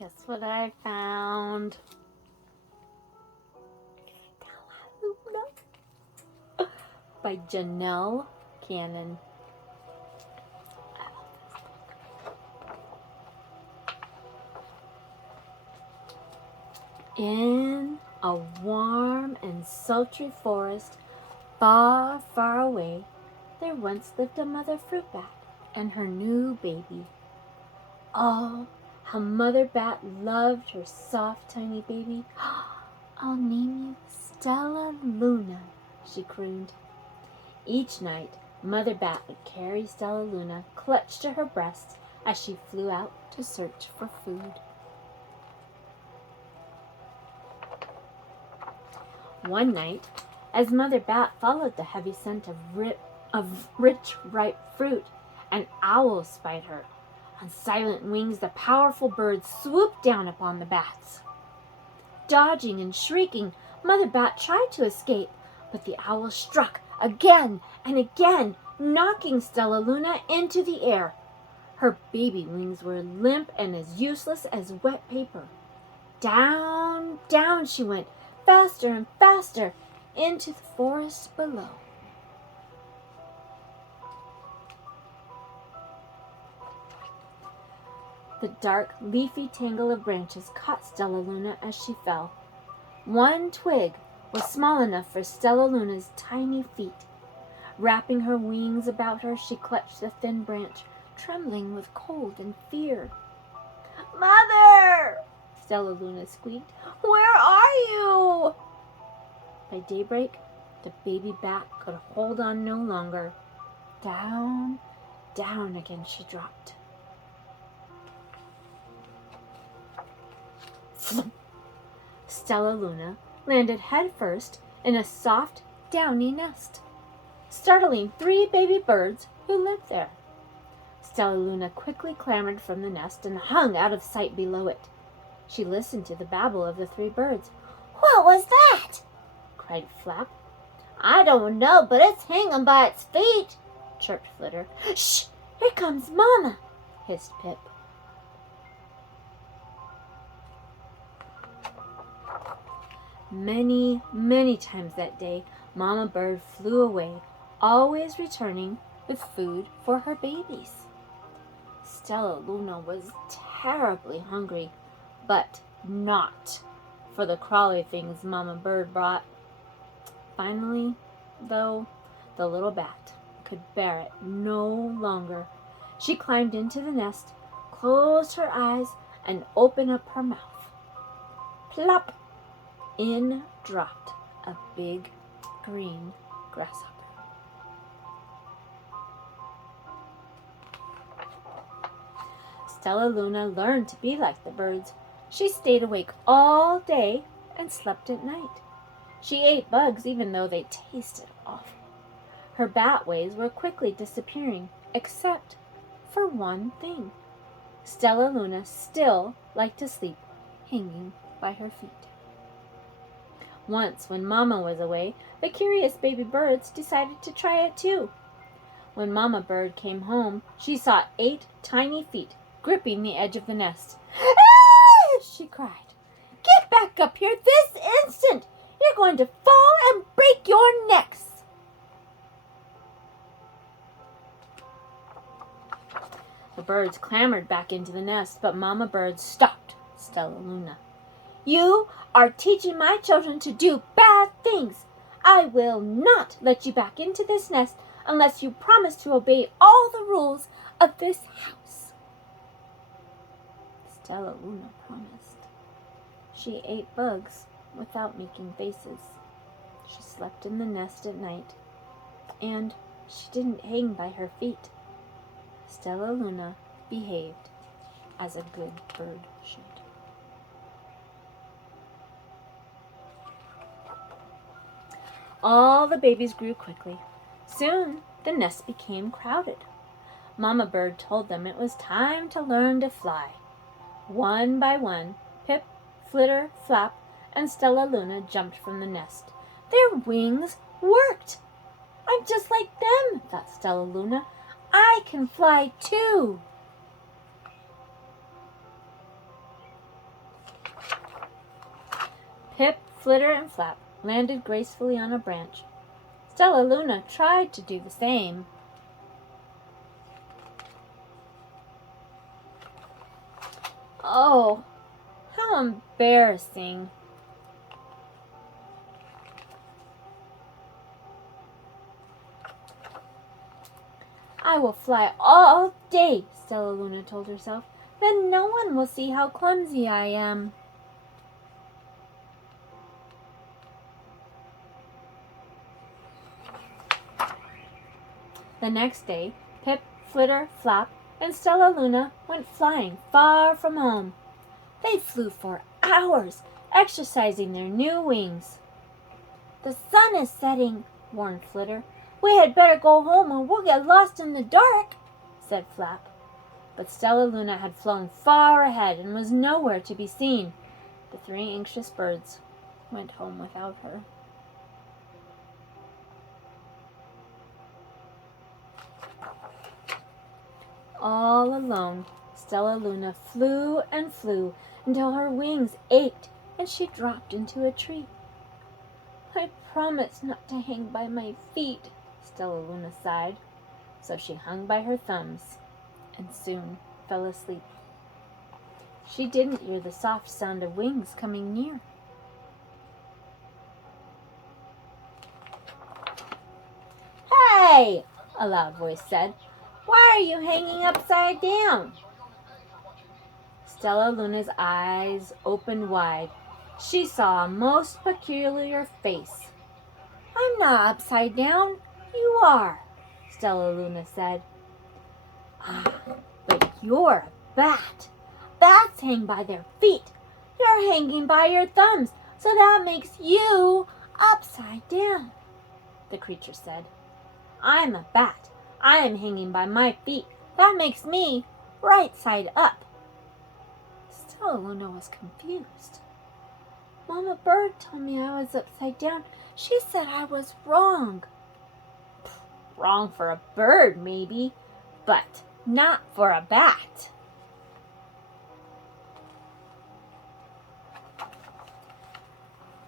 Guess what I found? Stellaluna by Janell Cannon. In a warm and sultry forest far, far away, there once lived a mother fruit bat and her new baby. Oh, how Mother Bat loved her soft, tiny baby. "I'll name you Stellaluna," she crooned. Each night, Mother Bat would carry Stellaluna clutched to her breast as she flew out to search for food. One night, as Mother Bat followed the heavy scent of rich, ripe fruit, an owl spied her. On silent wings, the powerful bird swooped down upon the bats. Dodging and shrieking, Mother Bat tried to escape, but the owl struck again and again, knocking Stellaluna into the air. Her baby wings were limp and as useless as wet paper. Down, down she went, faster and faster, into the forest below. The dark, leafy tangle of branches caught Stellaluna as she fell. One twig was small enough for Stellaluna's tiny feet. Wrapping her wings about her, she clutched the thin branch, trembling with cold and fear. "Mother!" Stellaluna squeaked. "Where are you?" By daybreak, the baby bat could hold on no longer. Down, down again she dropped. Stellaluna landed headfirst in a soft, downy nest, startling 3 baby birds who lived there. Stellaluna quickly clambered from the nest and hung out of sight below it. She listened to the babble of the 3 birds. "What was that?" cried Flap. "I don't know, but it's hanging by its feet," chirped Flitter. "Shh! Here comes Mama!" hissed Pip. Many, many times that day, Mama Bird flew away, always returning with food for her babies. Stellaluna was terribly hungry, but not for the crawly things Mama Bird brought. Finally, though, the little bat could bear it no longer. She climbed into the nest, closed her eyes, and opened up her mouth. Plop! In dropped a big green grasshopper. Stellaluna learned to be like the birds. She stayed awake all day and slept at night. She ate bugs even though they tasted awful. Her bat ways were quickly disappearing, except for one thing. Stellaluna still liked to sleep hanging by her feet. Once, when Mama was away, the curious baby birds decided to try it too. When Mama Bird came home, she saw 8 tiny feet gripping the edge of the nest. "Ah!" she cried. "Get back up here this instant! You're going to fall and break your necks!" The birds clambered back into the nest, but Mama Bird stopped Stellaluna. "You are teaching my children to do bad things. I will not let you back into this nest unless you promise to obey all the rules of this house." Stellaluna promised. She ate bugs without making faces. She slept in the nest at night, and she didn't hang by her feet. Stellaluna behaved as a good bird should. All the babies grew quickly. Soon the nest became crowded. Mama Bird told them it was time to learn to fly. One by one, Pip, Flitter, Flap, and Stellaluna jumped from the nest. Their wings worked! "I'm just like them," thought Stellaluna. "I can fly too." Pip, Flitter, and Flap landed gracefully on a branch. Stellaluna tried to do the same. Oh, how embarrassing. I will fly all day, Stellaluna told herself. Then no one will see how clumsy I am. The next day, Pip, Flitter, Flap, and Stellaluna went flying far from home. They flew for hours, exercising their new wings. The sun is setting, warned Flitter. We had better go home or we'll get lost in the dark, said Flap. But Stellaluna had flown far ahead and was nowhere to be seen. The three anxious birds went home without her. All alone, Stellaluna flew and flew until her wings ached and she dropped into a tree. I promised not to hang by my feet, Stellaluna sighed. So she hung by her thumbs and soon fell asleep. She didn't hear the soft sound of wings coming near. Hey, a loud voice said. Why are you hanging upside down? Stellaluna's eyes opened wide. She saw a most peculiar face. I'm not upside down. You are, Stellaluna said. Ah, but you're a bat. Bats hang by their feet. You're hanging by your thumbs, so that makes you upside down, the creature said. I'm a bat. I am hanging by my feet. That makes me right side up. Stellaluna was confused. Mama Bird told me I was upside down. She said I was wrong. Wrong for a bird, maybe, but not for a bat.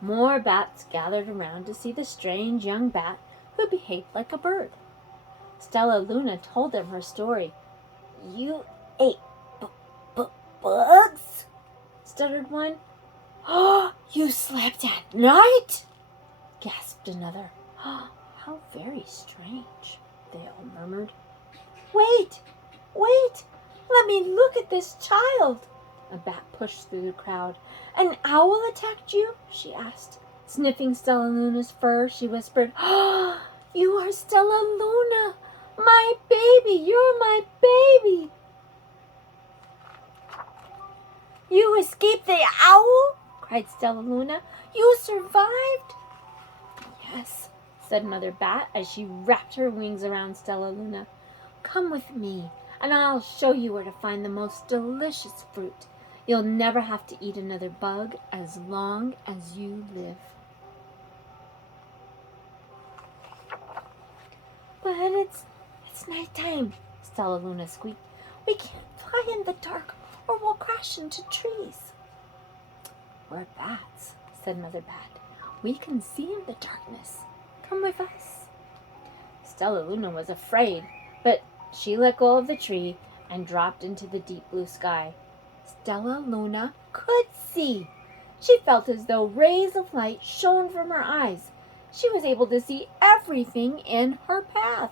More bats gathered around to see the strange young bat who behaved like a bird. Stellaluna told them her story. You ate bugs? Stuttered one. Oh, you slept at night? Gasped another. Oh, how very strange, they all murmured. Wait, let me look at this child. A bat pushed through the crowd. An owl attacked you? She asked. Sniffing Stellaluna's fur, she whispered, Oh, you are Stellaluna, my baby, you're my baby. You escaped the owl? Cried Stellaluna. You survived? Yes, said Mother Bat as she wrapped her wings around Stellaluna. Come with me, and I'll show you where to find the most delicious fruit. You'll never have to eat another bug as long as you live. But it's nighttime, Stellaluna squeaked. We can't fly in the dark or we'll crash into trees. We're bats, said Mother Bat. We can see in the darkness. Come with us. Stellaluna was afraid, but she let go of the tree and dropped into the deep blue sky. Stellaluna could see. She felt as though rays of light shone from her eyes. She was able to see everything in her path.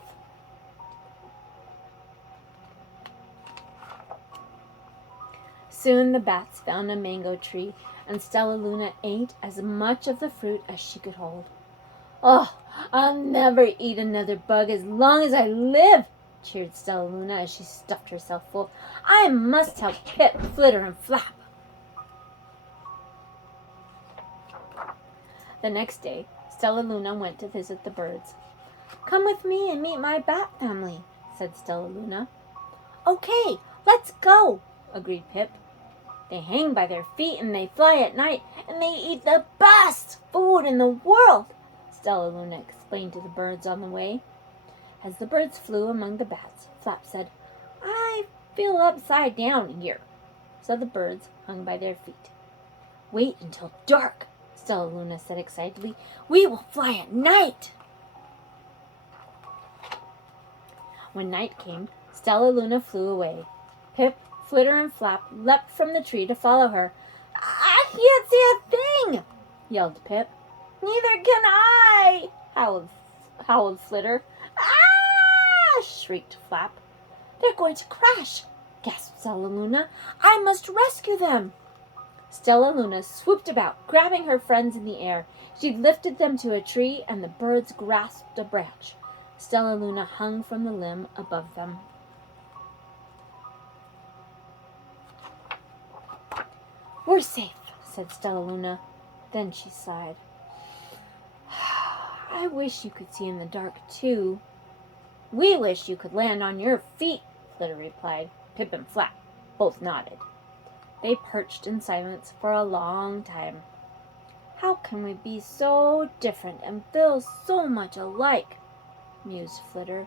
Soon the bats found a mango tree, and Stellaluna ate as much of the fruit as she could hold. Oh, I'll never eat another bug as long as I live, cheered Stellaluna as she stuffed herself full. I must have Pip, Flitter, and Flap. The next day, Stellaluna went to visit the birds. Come with me and meet my bat family, said Stellaluna. Okay, let's go, agreed Pip. They hang by their feet and they fly at night and they eat the best food in the world, Stellaluna explained to the birds on the way. As the birds flew among the bats, Flap said, I feel upside down here. So the birds hung by their feet. Wait until dark, Stellaluna said excitedly. "We will fly at night." When night came, Stellaluna flew away. Pip, Flitter, and Flap leapt from the tree to follow her. "I can't see a thing!" yelled Pip. "Neither can I!" howled Flitter. "Ah!" shrieked Flap. "They're going to crash!" gasped Stellaluna. "I must rescue them!" Stellaluna swooped about, grabbing her friends in the air. She lifted them to a tree, and the birds grasped a branch. Stellaluna hung from the limb above them. "We're safe," said Stellaluna. Then she sighed. "I wish you could see in the dark, too." "We wish you could land on your feet," Flitter replied. Pip and Flap both nodded. They perched in silence for a long time. "How can we be so different and feel so much alike?" mused Flitter.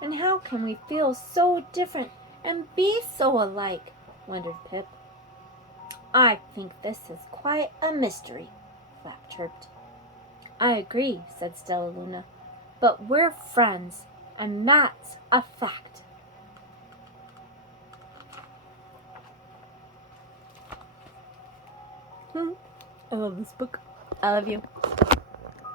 "And how can we feel so different and be so alike?" wondered Pip. "I think this is quite a mystery," Flap chirped. "I agree," said Stellaluna. "But we're friends, and that's a fact." I love this book. I love you.